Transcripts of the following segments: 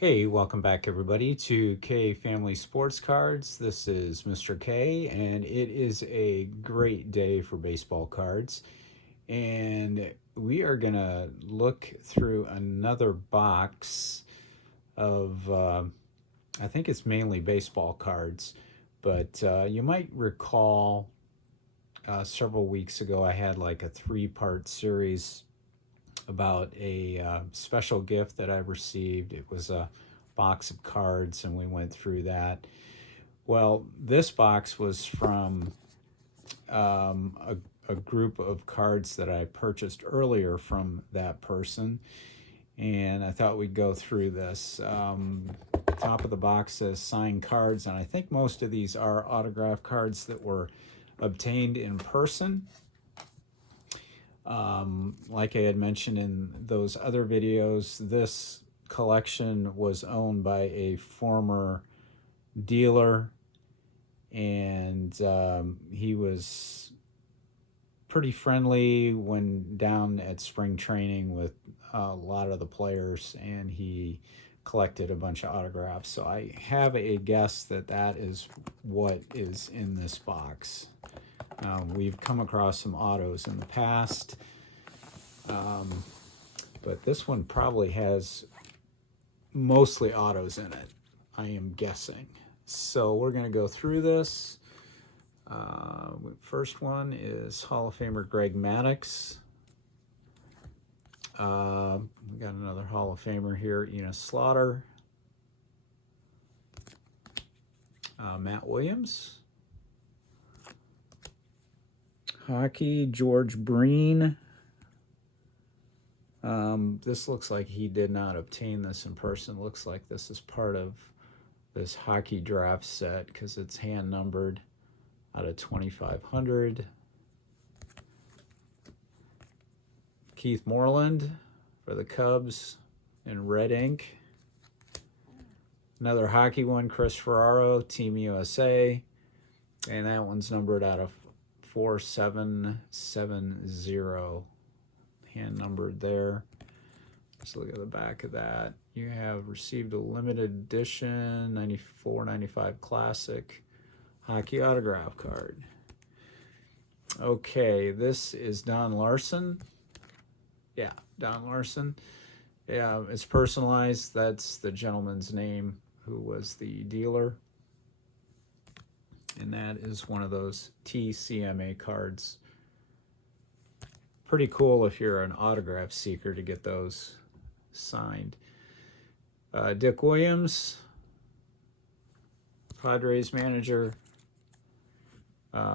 Hey, welcome back everybody to KFamily Sports Cards. This is Mr. K, and it is a great day for baseball cards. And we are going to look through another box of, I think it's mainly baseball cards, but you might recall several weeks ago I had like a three-part series about a special gift that I received. It was a box of cards, and we went through that. Well, this box was from a group of cards that I purchased earlier from that person, and I thought we'd go through this. Top of the box says signed cards, and I think most of these are autograph cards that were obtained in person. Like I had mentioned in those other videos, this collection was owned by a former dealer, and he was pretty friendly when down at spring training with a lot of the players, and he collected a bunch of autographs. So I have a guess that that is what is in this box. We've come across some autos in the past, but this one probably has mostly autos in it, I am guessing. So we're going to go through this. First one is Hall of Famer Greg Maddux. We got another Hall of Famer here, Enos Slaughter. Matt Williams. Hockey, George Breen. This looks like he did not obtain this in person. Looks like this is part of this hockey draft set because it's hand numbered out of 2,500. Keith Moreland for the Cubs in red ink. Another hockey one, Chris Ferraro, Team USA. And that one's numbered out of 4770. Hand numbered there. Let's look at the back of that. You have received a limited edition 94-95 classic hockey autograph card. Okay, this is Don Larson. Yeah, Don Larson. Yeah, it's personalized. That's the gentleman's name who was the dealer. And that is one of those TCMA cards. Pretty cool if you're an autograph seeker to get those signed. Dick Williams, Padres manager.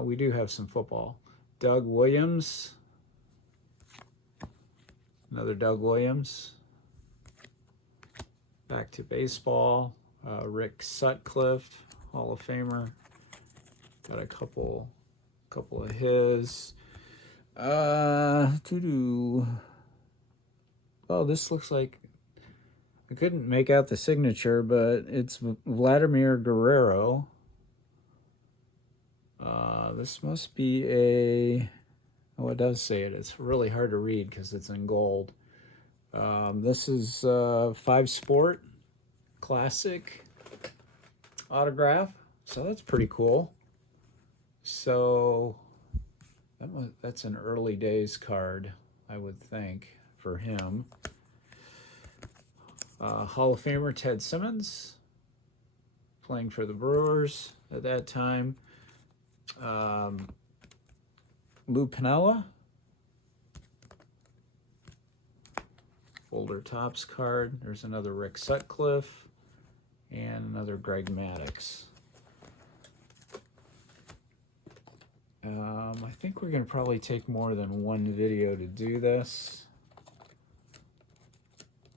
We do have some football. Doug Williams. Another Doug Williams. Back to baseball. Rick Sutcliffe, Hall of Famer. Got a couple of his. Oh, this looks like, I couldn't make out the signature, but it's Vladimir Guerrero. This must be a, oh, it does say it. It's really hard to read because it's in gold. This is 5 Sport Classic autograph, so that's pretty cool. So that's an early days card, I would think, for him. Hall of Famer Ted Simmons, playing for the Brewers at that time. Lou Piniella. Folder Tops card. There's another Rick Sutcliffe and another Greg Maddux. I think we're going to probably take more than one video to do this,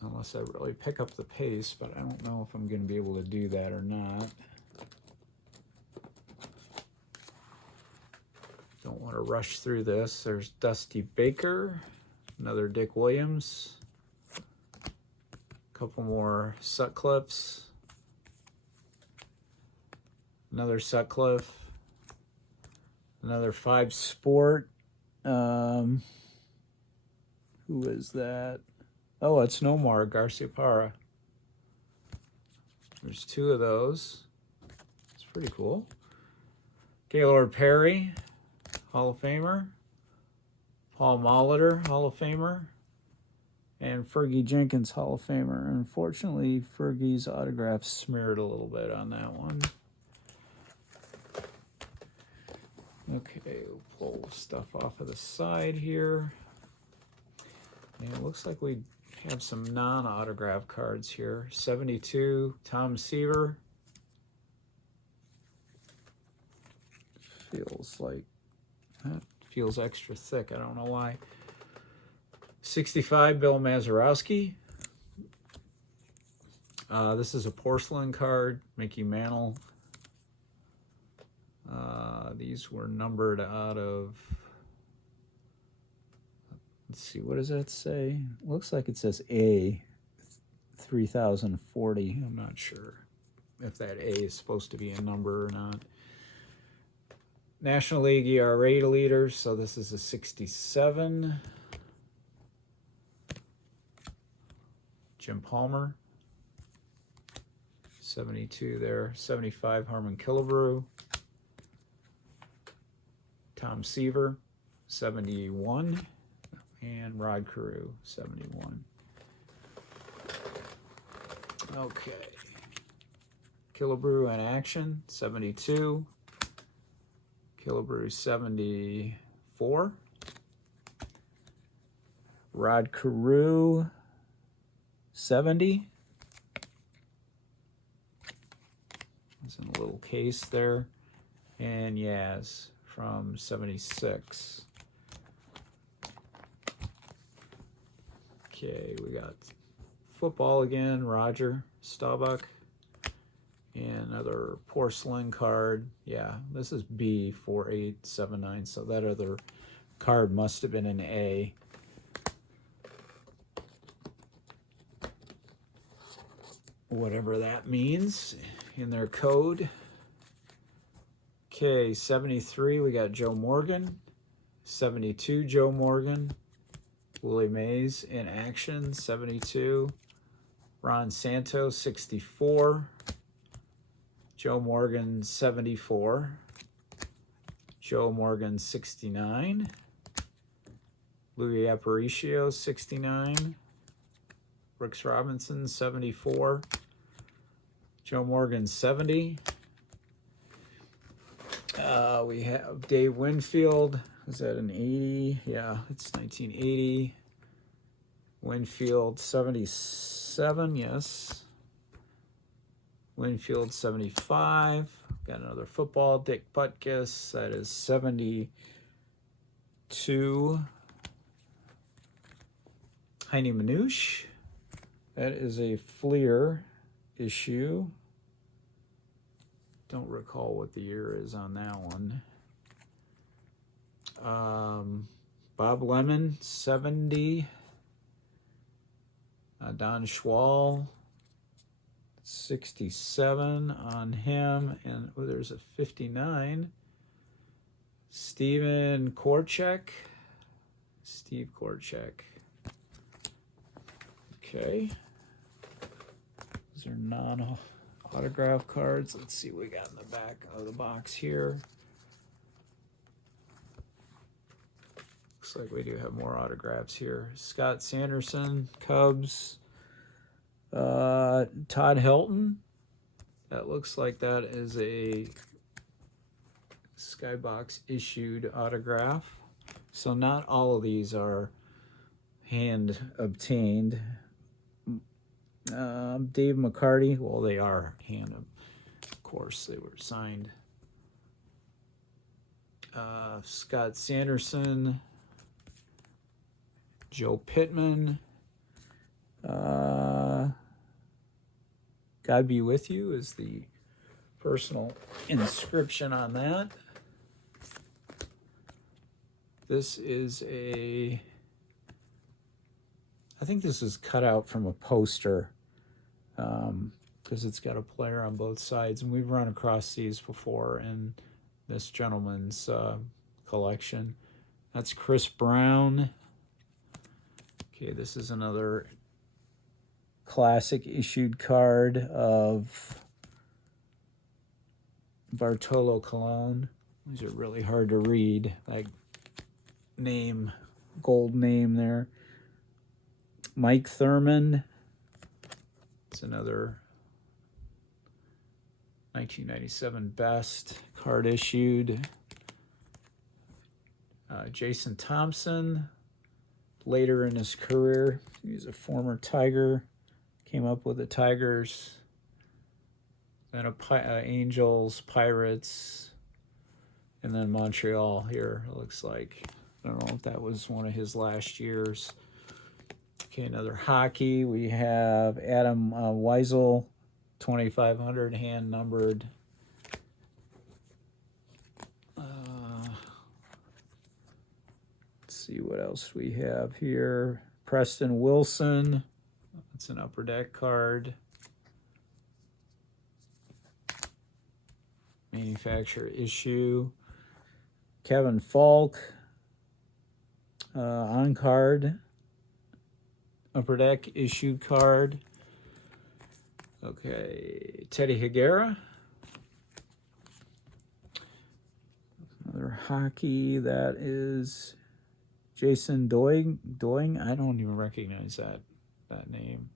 unless I really pick up the pace, but I don't know if I'm going to be able to do that or not. Don't want to rush through this. There's Dusty Baker, another Dick Williams, a couple more Sutcliffes, another Sutcliffe, another 5 Sport. Who is that? Oh, it's Nomar Garciaparra. There's 2 of those. It's pretty cool. Gaylord Perry, Hall of Famer. Paul Molitor, Hall of Famer. And Fergie Jenkins, Hall of Famer. Unfortunately, Fergie's autograph smeared a little bit on that one. Okay, we'll pull stuff off of the side here. And it looks like we have some non-autograph cards here. 72, Tom Seaver. Feels like that feels extra thick. I don't know why. 65, Bill Mazeroski. This is a porcelain card, Mickey Mantle. These were numbered out of, let's see, what does that say? Looks like it says A, 3040. I'm not sure if that A is supposed to be a number or not. National League ERA leader, so this is a 67. Jim Palmer. 72 there. 75, Harmon Killebrew. Tom Seaver, 71. And Rod Carew, 71. Okay. Killebrew in action, 72. Killebrew, 74. Rod Carew, 70. It's in a little case there. And Yaz from 76. Okay, we got football again, Roger Staubach. And another porcelain card. Yeah, this is B4879, so that other card must have been an A. Whatever that means in their code. Okay, 73, we got Joe Morgan. 72, Joe Morgan. Willie Mays in action, 72. Ron Santos, 64. Joe Morgan, 74. Joe Morgan, 69. Louis Aparicio, 69. Brooks Robinson, 74. Joe Morgan, 70. We have Dave Winfield. Is that an 80? Yeah, it's 1980. Winfield, 77, yes. Winfield, 75. Got another football, Dick Butkus. That is 72. Heine Manouche. That is a Fleer issue. Don't recall what the year is on that one. Bob Lemon, 70. Don Schwal, 67 on him. And there's a 59. Steven Korchek. Steve Korchek. Okay. These are non-autograph cards. Let's see what we got in the back of the box here. Looks like we do have more autographs here. Scott Sanderson, Cubs. Todd Helton. That looks like that is a Skybox issued autograph. So not all of these are hand obtained. Dave McCarty, well, they are hand, of course, they were signed. Scott Sanderson, Joe Pittman, God Be With You is the personal inscription on that. This is I think this is cut out from a poster because it's got a player on both sides, and we've run across these before in this gentleman's collection. That's Chris Brown. Okay, this is another classic issued card of Bartolo Colon. These are really hard to read, like name, gold name there. Mike Thurman. It's another 1997 best card issued. Jason Thompson, later in his career, he's a former Tiger, came up with the Tigers, then Angels, Pirates, and then Montreal here, it looks like. I don't know if that was one of his last years. Okay, another hockey. We have Adam Weisel, 2500, hand numbered. Let's see what else we have here. Preston Wilson. That's an upper deck card. Manufacturer issue. Kevin Falk. On card. Upper deck issued card. Okay, Teddy Higuera. Another hockey. That is Jason Doing. I don't even recognize that name.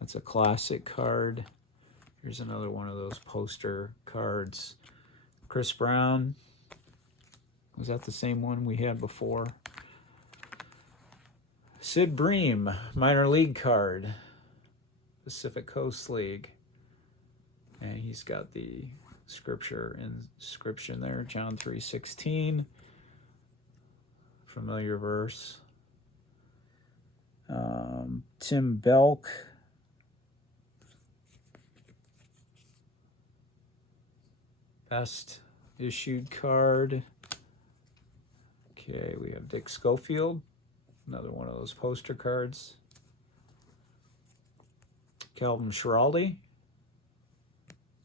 That's a classic card. Here's another one of those poster cards. Chris Brown. Was that the same one we had before? Sid Bream, minor league card. Pacific Coast League. And he's got the scripture inscription there, John 3:16. Familiar verse. Tim Belk. Best issued card. Okay, we have Dick Schofield. Another one of those poster cards. Calvin Schiraldi.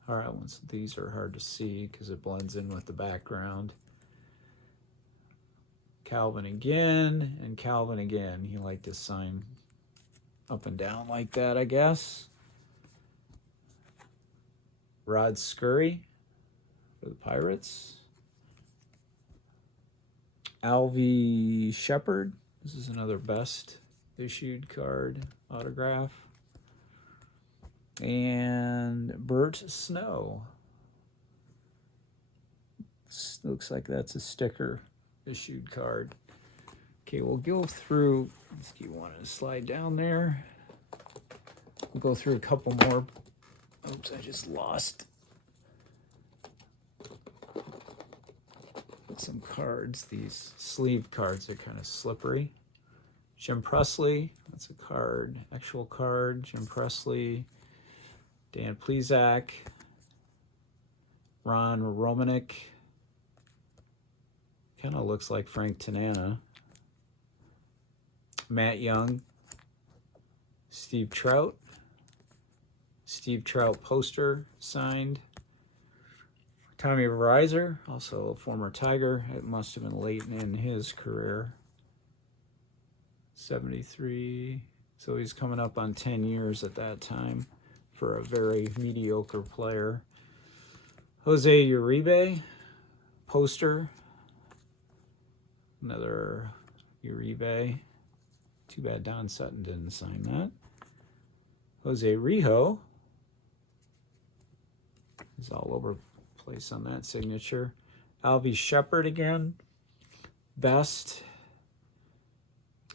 All right, these are hard to see because it blends in with the background. Calvin again, and Calvin again. He liked to sign up and down like that, I guess. Rod Scurry for the Pirates. Alvy Shepard. This is another best issued card autograph. And Bert Snow. This looks like that's a sticker issued card. Okay, we'll go through. Do you want to slide down there? We'll go through a couple more. Oops, I just lost some cards. These sleeve cards are kind of slippery. Jim Presley, that's a card, actual card. Jim Presley. Dan Plesac. Ron Romanek. Kind of looks like Frank Tanana. Matt Young. Steve Trout. Steve Trout poster signed. Tommy Reiser, also a former Tiger. It must have been late in his career. 73. So he's coming up on 10 years at that time for a very mediocre player. Jose Uribe, poster. Another Uribe. Too bad Don Sutton didn't sign that. Jose Rijo. He's all over the place on that signature. Alvy Shepard again. Best.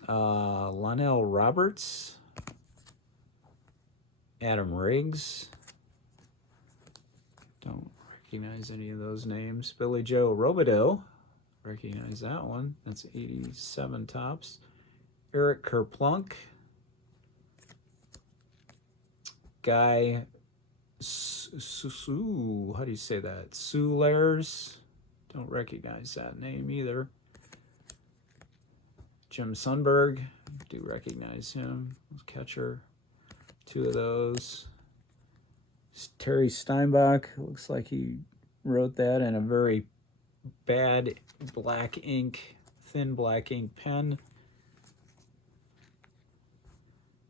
Lionel Roberts. Adam Riggs. Don't recognize any of those names. Billy Joe Robideau. Recognize that one. That's 87 tops. Eric Kerplunk. Guy how do you say that? Soulers. Don't recognize that name either. Jim Sundberg. Do recognize him. Catcher. Two of those. Terry Steinbach. Looks like he wrote that in a very bad black ink, thin black ink pen.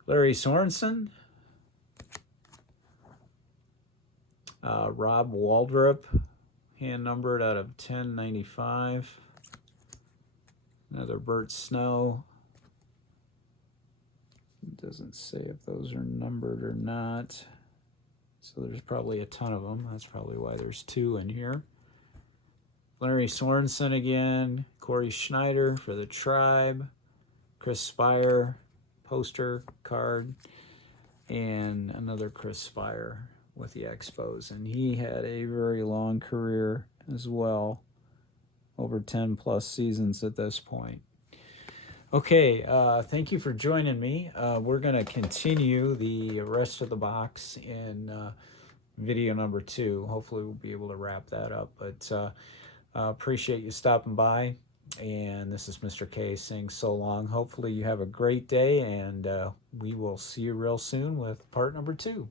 Larry Sorensen, Rob Waldrop, hand numbered out of 1095. Another Bert Snow. It doesn't say if those are numbered or not. So there's probably a ton of them. That's probably why there's 2 in here. Larry Sorensen again. Corey Schneider for the Tribe. Chris Spire, poster card. And another Chris Spire with the Expos. And he had a very long career as well. Over 10 plus seasons at this point. Okay, thank you for joining me. We're going to continue the rest of the box in video number 2. Hopefully we'll be able to wrap that up. But appreciate you stopping by. And this is Mr. K saying so long. Hopefully you have a great day, and we will see you real soon with part number 2.